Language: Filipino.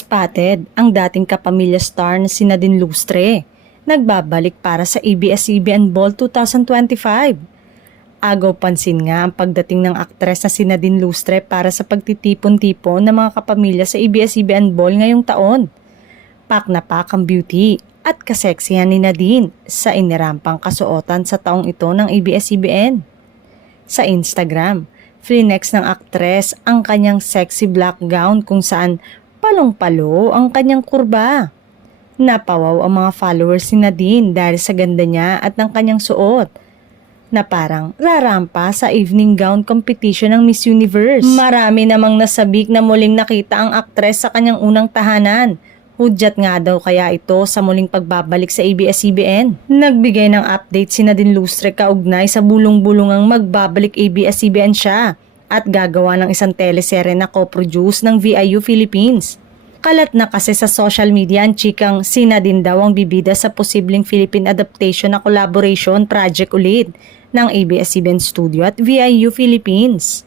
Spotted ang dating kapamilya star na si Nadine Lustre, nagbabalik para sa ABS-CBN Ball 2025. Agaw pansin nga ang pagdating ng aktres na si Nadine Lustre para sa pagtitipon-tipon ng mga kapamilya sa ABS-CBN Ball ngayong taon. Pak na pak ang beauty at kaseksihan ni Nadine sa inirampang kasuotan sa taong ito ng ABS-CBN. Sa Instagram, flinex ng aktres ang kanyang sexy black gown kung saan palong-palo ang kanyang kurba. Napawaw ang mga followers ni Nadine dahil sa ganda niya at ng kanyang suot na parang rarampa sa evening gown competition ng Miss Universe. Marami namang nasabik na muling nakita ang aktres sa kanyang unang tahanan. Hudyat nga daw kaya ito sa muling pagbabalik sa ABS-CBN. Nagbigay ng update si Nadine Lustre kaugnay sa bulong-bulungang magbabalik ABS-CBN siya at gagawa ng isang teleserye na co-produce ng VIU Philippines. Kalat na kasi sa social media ang chikang si Nadine daw ang bibida sa posibleng Philippine adaptation na collaboration project ulit ng ABS-CBN Studio at VIU Philippines.